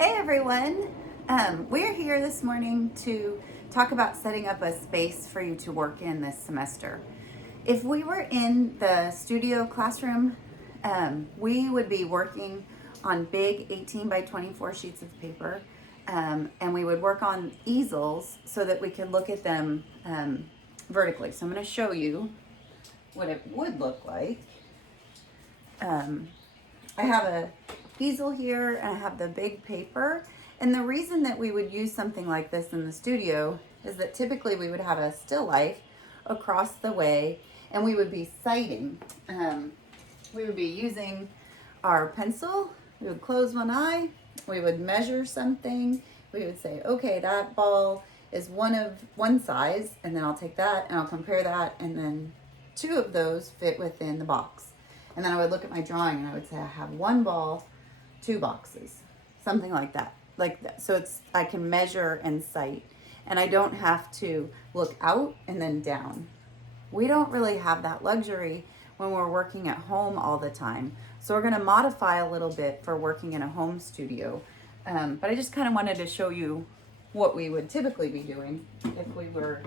Hey everyone! We're here this morning to talk about setting up a space for you to work in this semester. If we were in the studio classroom, we would be working on big 18 by 24 sheets of paper, and we would work on easels so that we could look at them vertically. So I'm going to show you what it would look like. I have a easel here and I have the big paper. And the reason that we would use something like this in the studio is that typically we would have a still life across the way and we would be sighting. We would be using our pencil. We would close one eye. We would measure something. We would say, okay, that ball is one size, and then I'll take that and I'll compare that, and then two of those fit within the box. And then I would look at my drawing and I would say, I have one ball, two boxes, something like that. Like that. So I can measure and sight, and I don't have to look out and then down. We don't really have that luxury when we're working at home all the time. So we're going to modify a little bit for working in a home studio. But I just kind of wanted to show you what we would typically be doing if we were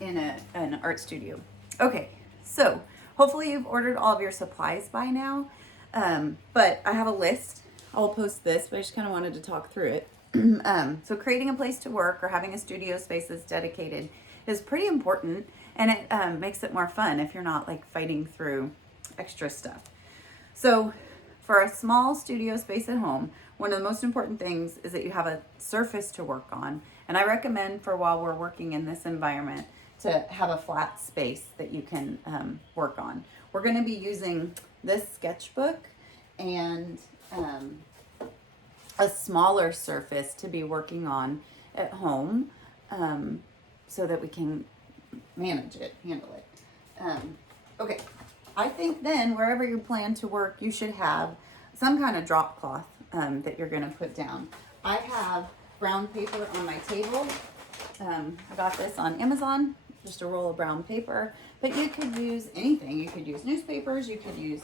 in an art studio. Okay, so hopefully you've ordered all of your supplies by now, but I have a list. I'll post this, but I just kind of wanted to talk through it. So creating a place to work or having a studio space that's dedicated is pretty important, and it makes it more fun if you're not like fighting through extra stuff. So for a small studio space at home, one of the most important things is that you have a surface to work on. And I recommend for while we're working in this environment to have a flat space that you can work on. We're going to be using this sketchbook and a smaller surface to be working on at home so that we can handle it. Okay, I think then wherever you plan to work, you should have some kind of drop cloth that you're going to put down. I have brown paper on my table. I got this on Amazon, just a roll of brown paper, but you could use anything. You could use newspapers, you could use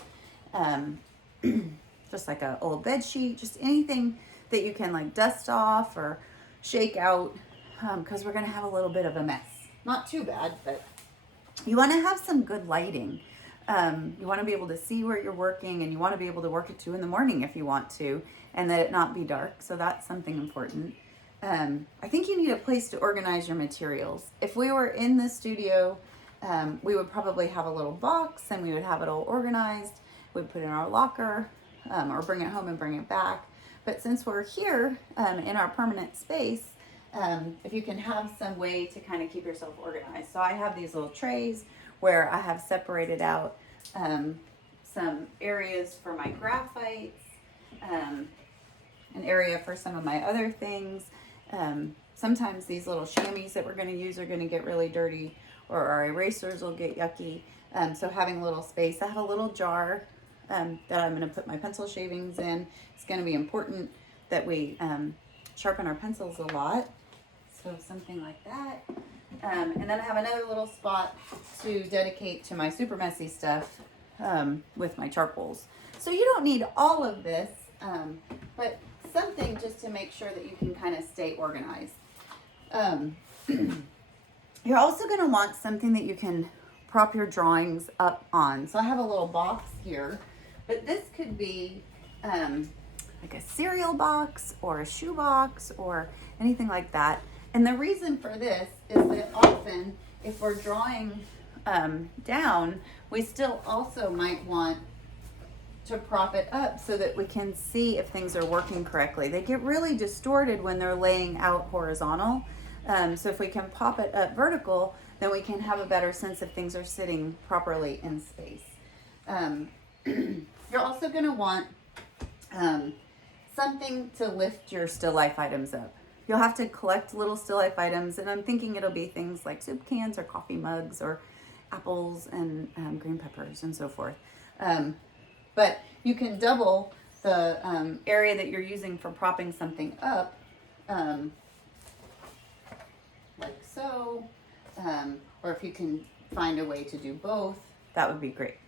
just like an old bed sheet, just anything that you can like dust off or shake out, because we're going to have a little bit of a mess. Not too bad, but you want to have some good lighting. You want to be able to see where you're working, and you want to be able to work at 2 a.m. if you want to, and that it not be dark. So that's something important. I think you need a place to organize your materials. If we were in the studio, we would probably have a little box and we would have it all organized. We'd put it in our locker or bring it home and bring it back. But since we're here in our permanent space, if you can have some way to kind of keep yourself organized. So I have these little trays where I have separated out some areas for my graphites, an area for some of my other things. Sometimes these little chamois that we're going to use are going to get really dirty, or our erasers will get yucky. So having a little space. I have a little jar that I'm going to put my pencil shavings in. It's going to be important that we sharpen our pencils a lot. So something like that. And then I have another little spot to dedicate to my super messy stuff with my charcoals. So you don't need all of this, but something just to make sure that you can kind of stay organized. You're also going to want something that you can prop your drawings up on. So I have a little box here, but this could be like a cereal box or a shoe box or anything like that. And the reason for this is that often if we're drawing down, we still also might want to prop it up so that we can see if things are working correctly. They get really distorted when they're laying out horizontal. So if we can pop it up vertical, then we can have a better sense if things are sitting properly in space. You're also going to want something to lift your still life items up. You'll have to collect little still life items, and I'm thinking it'll be things like soup cans or coffee mugs or apples and green peppers and so forth. But you can double the area that you're using for propping something up, like so, or if you can find a way to do both, that would be great.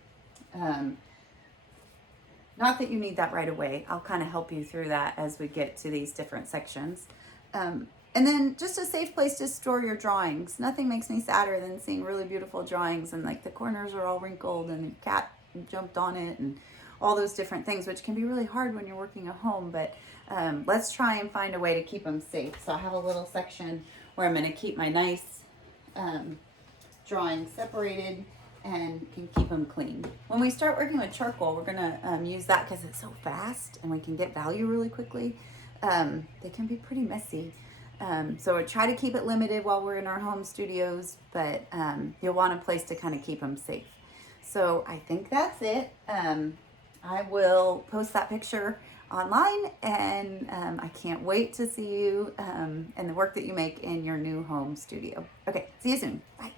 Not that you need that right away. I'll kind of help you through that as we get to these different sections. And then just a safe place to store your drawings. Nothing makes me sadder than seeing really beautiful drawings and like the corners are all wrinkled and the cat jumped on it and all those different things, which can be really hard when you're working at home. But let's try and find a way to keep them safe. So I have a little section where I'm going to keep my nice drawings separated and can keep them clean. When we start working with charcoal, we're going to use that because it's so fast and we can get value really quickly. They can be pretty messy. So we try to keep it limited while we're in our home studios, but you'll want a place to kind of keep them safe. So I think that's it. I will post that picture online, and I can't wait to see you and the work that you make in your new home studio. Okay, see you soon. Bye.